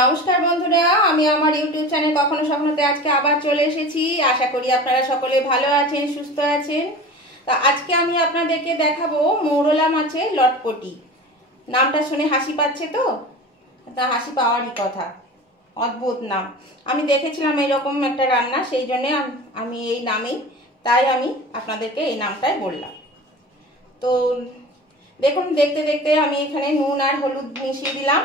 নমস্কার বন্ধুরা, আমি আমার ইউটিউব চ্যানেল কখনো স্বপ্নতে আজকে আবার চলে এসেছি। আশা করি আপনারা সকলে ভালো আছেন, সুস্থ আছেন। তো আজকে আমি আপনাদেরকে দেখাবো মৌরলা মাছের লটপটি। নামটা শুনে হাসি পাচ্ছে তো? তা হাসি পাওয়ারই কথা, অদ্ভুত নাম। আমি দেখেছিলাম এরকম একটা রান্না, সেই জন্যে আমি এই নামেই, তাই আমি আপনাদেরকে এই নামটাই বললাম। তো দেখুন, দেখতে দেখতে আমি এখানে নুন আর হলুদ মিশিয়ে দিলাম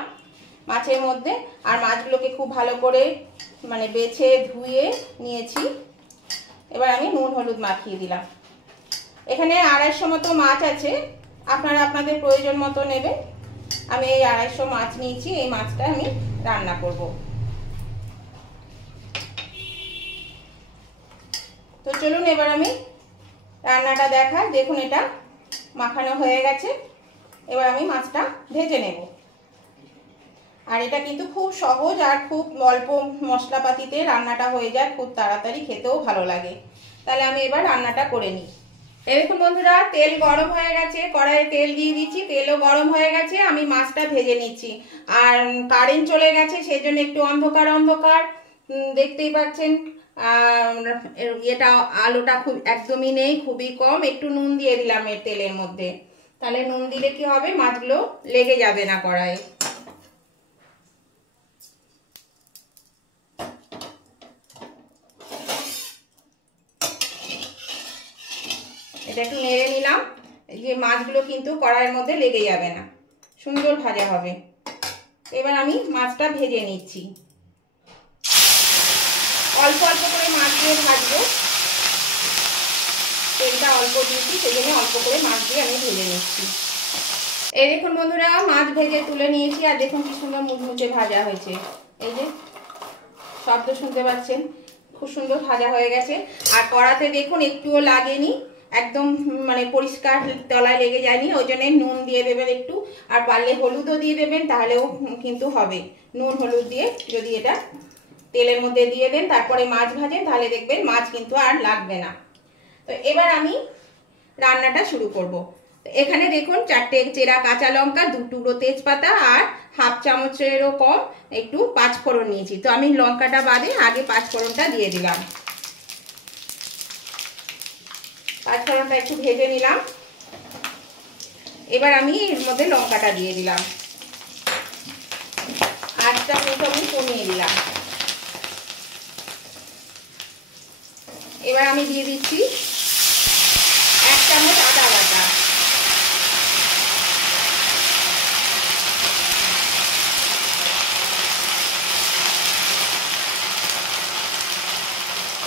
মাছের মধ্যে, আর মাছগুলোকে খুব ভালো করে বেছে ধুয়ে নিয়েছি। এবার আমি নুন হলুদ মাখিয়ে দিলাম। এখানে 250 মতো মাছ আছে, আপনারা আপনাদের প্রয়োজন মতো নেবেন। আমি এই 250 মাছ নিয়েছি, এই মাছটা আমি রান্না করব। তো চলুন এবার আমি রান্নাটা দেখাই। দেখুন, এটা মাখানো হয়ে গেছে। এবার আমি মাছটা ভেজে নেব। আর এটা কিন্তু খুব সহজ আর খুব অল্প মশলাপাতিতে রান্নাটা হয়ে যায়, খুব তাড়াতাড়ি, খেতেও ভালো লাগে। তাহলে আমি এবার রান্নাটা করে নিই। এই দেখুন বন্ধুরা, তেল গরম হয়ে গেছে, কড়াইয়ে তেল দিয়ে দিচ্ছি, তেলও গরম হয়ে গেছে। আমি মাছটা ভেজে নিচ্ছি। আর কারেন্ট চলে গেছে, সেই জন্য একটু অন্ধকার অন্ধকার দেখতেই পাচ্ছেন। এটা আলোটা খুব একদমই নেই, খুবই কম। একটু নুন দিয়ে দিলাম এর তেলের মধ্যে, তাহলে নুন দিলে কি হবে, মাছগুলো লেগে যাবে না কড়াইয়ে। এটা একটু নেড়ে নিলাম, যে মাছগুলো কিন্তু কড়াইয়ের মধ্যে লেগে যাবে না, সুন্দর ভাজা হবে। এবার আমি মাছটা ভেজে নিচ্ছি। অল্প অল্প করে মাছ দিয়ে ভাজবো, তেলটা অল্প দিয়েছি, সেই জন্য অল্প করে মাছ দিয়ে আমি ভেজে নিচ্ছি। এই দেখুন বন্ধুরা, মাছ ভেজে তুলে নিয়েছি, আর দেখুন কি সুন্দর মুচমুচে ভাজা হয়েছে। এই যে শব্দ শুনতে পাচ্ছেন, খুব সুন্দর ভাজা হয়ে গেছে। আর কড়াতে দেখুন একটুও লাগেনি, একদম পরিষ্কার, তলায় লেগে যায়নি। ওই জন্য নুন দিয়ে দেবেন একটু, আর পারলে হলুদও দিয়ে দেবেন, তাহলেও কিন্তু হবে। নুন হলুদ দিয়ে যদি এটা তেলের মধ্যে দিয়ে দেন, তারপরে মাছ ভাজেন, তাহলে দেখবেন মাছ কিন্তু আর লাগবে না। তো এবার আমি রান্নাটা শুরু করব। এখানে দেখুন 4টে চেরা কাঁচা লঙ্কা, 2 টুকরো তেজপাতা, আর হাফ চামচেরও কম একটু 5 ফোড়ন নিয়েছি। তো আমি লঙ্কাটা বাদে আগে 5 ফোড়নটা দিয়ে দিলাম। 5 ফোড়নটা একটু ভেজে নিলাম। এবার আমি এর মধ্যে লঙ্কাটা দিয়ে দিলাম, আঁচটা কিন্তু আমি কমিয়ে দিলাম। এবার আমি দিয়ে দিচ্ছি 1 চামচ আদা বাটা,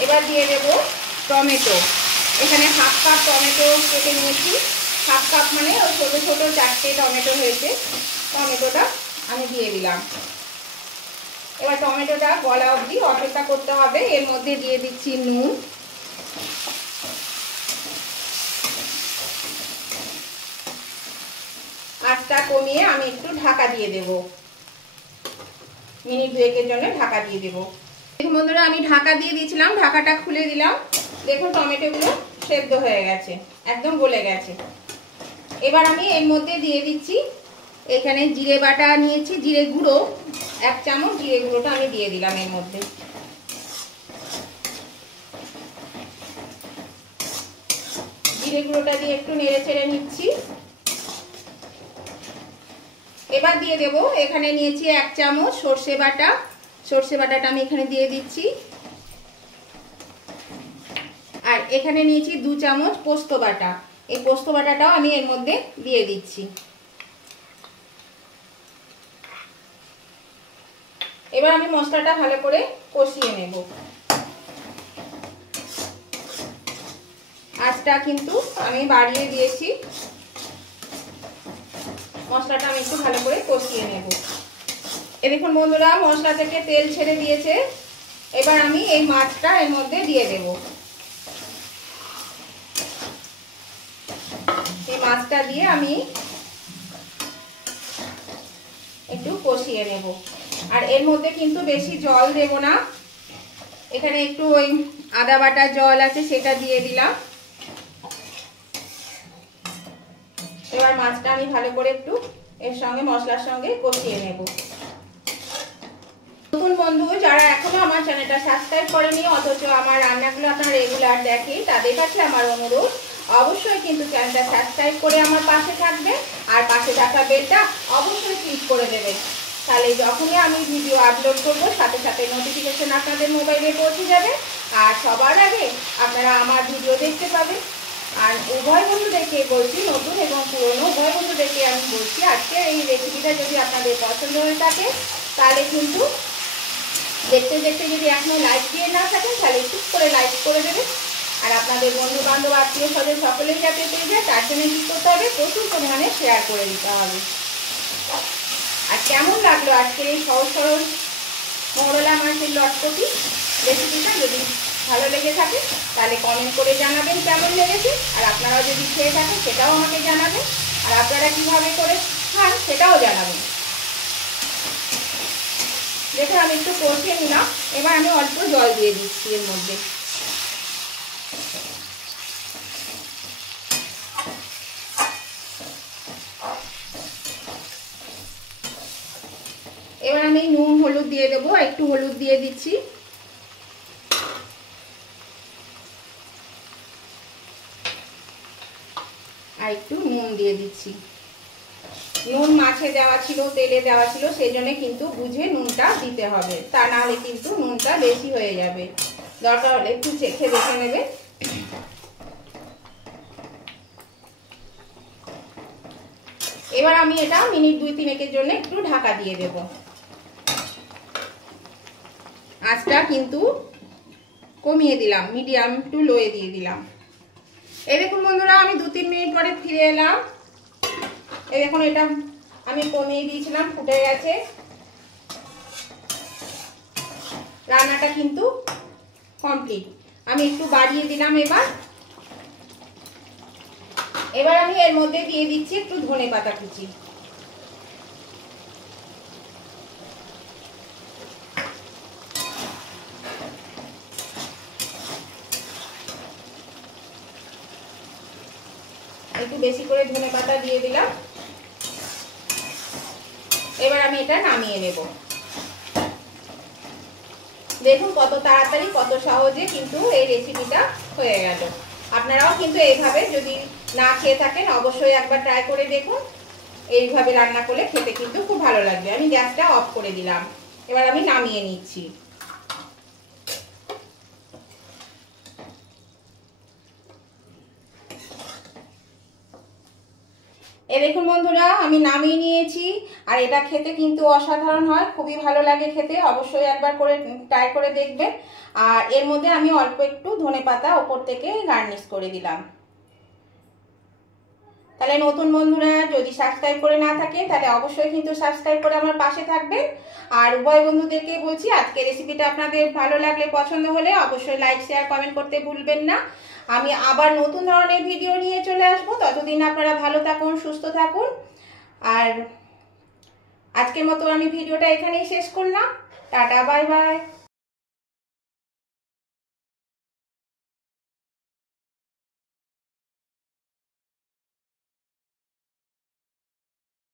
এবার দিয়ে দেব টমেটো। এখানে হাফ কাপ টমেটো কেটে নিয়েছি। হাফ কাপ মানে ওই ছোটো ছোটো 4টে টমেটো হয়েছে। টমেটোটা আমি দিয়ে দিলাম। এবার টমেটোটা গলা অবধি অপেক্ষা করতে হবে। এর মধ্যে দিয়ে দিচ্ছি নুন, আঁচটা কমিয়ে আমি একটু ঢাকা দিয়ে দেব, মিনিট 2-এর জন্য ঢাকা দিয়ে দেব। দেখুন বন্ধুরা, আমি ঢাকা দিয়ে দিয়েছিলাম, ঢাকাটা খুলে দিলাম। দেখুন টমেটোগুলো সেদ্ধ হয়ে গেছে, একদম গলে গেছে। এবার আমি এর মধ্যে দিয়ে দিচ্ছি, এখানে জিরে বাটা নিয়েছি, জিরে গুঁড়ো 1 চামচ, জিরে গুঁড়োটা আমি দিয়ে দিলাম এর মধ্যে। জিরে গুঁড়োটা দিয়ে একটু নেড়ে চেড়ে নিচ্ছি। এবার দিয়ে দেব, এখানে নিয়েছি 1 চামচ সর্ষে বাটা। সর্ষে বাটাটা আমি এখানে দিয়ে দিচ্ছি। আর এখানে নিয়েছি 2 চামচ পোস্ত বাটা। এই পোস্ত বাটাটাও আমি এর মধ্যে দিয়ে দিচ্ছি। এবার আমি মশলাটা ভালো করে কষিয়ে নেব। আঁচটা কিন্তু আমি বাড়িয়ে দিয়েছি। মশলাটা আমি একটু ভালো করে কষিয়ে নেব। এই দেখুন বন্ধুরা, মশলা থেকে তেল ছেড়ে দিয়েছে। এবার আমি এই মাছটা এর মধ্যে দিয়ে দেব। এই মাছটা দিয়ে আমি একটু কষিয়ে নেব। আর এর মধ্যে কিন্তু বেশি জল দেব না। এখানে একটু ওই আদা বাটা জল আছে, সেটা দিয়ে দিলাম। এবার মাছটা আমি ভালো করে একটু এর সঙ্গে, মশলার সঙ্গে কষিয়ে নেব। বন্ধু যারা এখনো আমার চ্যানেলটা সাবস্ক্রাইব করেনি অথচ আমার রান্নাগুলো আপনারা রেগুলার দেখেন, তাদের কাছে আমার অনুরোধ অবশ্যই কিন্তু চ্যানেলটা সাবস্ক্রাইব করে আমার পাশে থাকবে আর পাশে থাকা বেলটা অবশ্যই ক্লিক করে দেবেন। তাহলে যখনই আমি ভিডিও আপলোড করব সাথে সাথে নোটিফিকেশন আপনাদের মোবাইলে পৌঁছে যাবে আর সবার আগে আপনারা আমার ভিডিও দেখতে পাবেন। আর উভয় বন্ধুদেরকে বলছি, নতুন এবং পুরনো উভয় বন্ধুদেরকে আমি বলছি, আজকে এই রেসিপিটা যদি আপনাদের পছন্দ হয়ে থাকে তাহলে কিন্তু দেখতে দেখতে যদি এখনও লাইক দিয়ে না থাকেন তাহলে ঠিক করে লাইক করে দেবেন। আর আপনাদের বন্ধু বান্ধব আত্মীয় স্বজন সকলেই যাতে পেয়ে যায় তার জন্য কী করতে হবে, প্রচুর পরিমাণে শেয়ার করে দিতে হবে। আর কেমন লাগলো আজকের এই সহজ সরল মৌরলা মাছের লটপটি রেসিপিটা, যদি ভালো লেগে থাকে তাহলে কমেন্ট করে জানাবেন কেমন লেগেছে। আর আপনারাও যদি খেয়ে থাকেন সেটাও আমাকে জানাবেন, আর আপনারা কীভাবে করে খান সেটাও জানাবেন। দেখুন আমি একটু কষিয়ে নিলাম, এবার আমি অল্প জল দিয়ে দিচ্ছি এর মধ্যে। এবার আমি নুন হলুদ দিয়ে দেবো, একটু হলুদ দিয়ে দিচ্ছি, আর একটু নুন দিয়ে দিচ্ছি। নুন মাছে দেওয়া ছিল, তেলে দেওয়া ছিল, সেই জন্য কিন্তু বুঝে নুনটা দিতে হবে, তা না হলে কিন্তু নুনটা বেশি হয়ে যাবে। দরকার হলে একটু চেখে দেখে নেবে। এবার আমি এটা মিনিট 2-3 জন্য একটু ঢাকা দিয়ে দেব। আঁচটা কিন্তু কমিয়ে দিলাম, মিডিয়াম টু লোয়ে দিয়ে দিলাম। এই দেখুন বন্ধুরা আমি 2-3 মিনিট পরে ফিরে এলাম। এই দেখুন এটা আমি কমিয়ে দিয়েছিলাম, ফুটে গেছে। রান্নাটা কিন্তু কমপ্লিট। আমি একটু বাড়িয়ে দিলাম। এবার আমি এর মধ্যে দিয়ে দিচ্ছি একটু ধনেপাতা কুচি। একটু বেশি করে ধনেপাতা দিয়ে দিলাম। এবার আমি এটা নামিয়ে নেব। দেখুন কত তাড়াতাড়ি কত সহজে কিন্তু এই রেসিপিটা হয়ে গেল। আপনারাও কিন্তু এইভাবে যদি না খেয়ে থাকেন অবশ্যই একবার ট্রাই করে দেখুন। এইভাবে রান্না করলে খেতে কিন্তু খুব ভালো লাগবে। আমি গ্যাসটা অফ করে দিলাম, এবার আমি নামিয়ে নিচ্ছি। এই দেখুন বন্ধুরা আমি নামিয়ে নিয়েছি, আর এটা খেতে কিন্তু অসাধারণ হয়, খুবই ভালো লাগে খেতে। অবশ্যই একবার করে ট্রাই করে দেখবেন। আর এর মধ্যে আমি অল্প একটু ধনেপাতা ওপর থেকে গার্নিশ করে দিলাম। তাহলে নতুন বন্ধুরা যদি সাবস্ক্রাইব করে না থাকে তাহলে অবশ্যই কিন্তু সাবস্ক্রাইব করে আমার পাশে থাকবেন। আর উভয় বন্ধুদেরকে বলছি আজকে রেসিপিটা আপনাদের ভালো লাগলে, পছন্দ হলে অবশ্যই লাইক শেয়ার কমেন্ট করতে ভুলবেন না। আমি আবার নতুন ধরনের ভিডিও নিয়ে চলে আসবো। ততদিন আপনারা ভালো থাকুন, সুস্থ থাকুন। আর আজকের মতো আমি ভিডিওটা এখানেই শেষ করলাম। Tata, bye bye.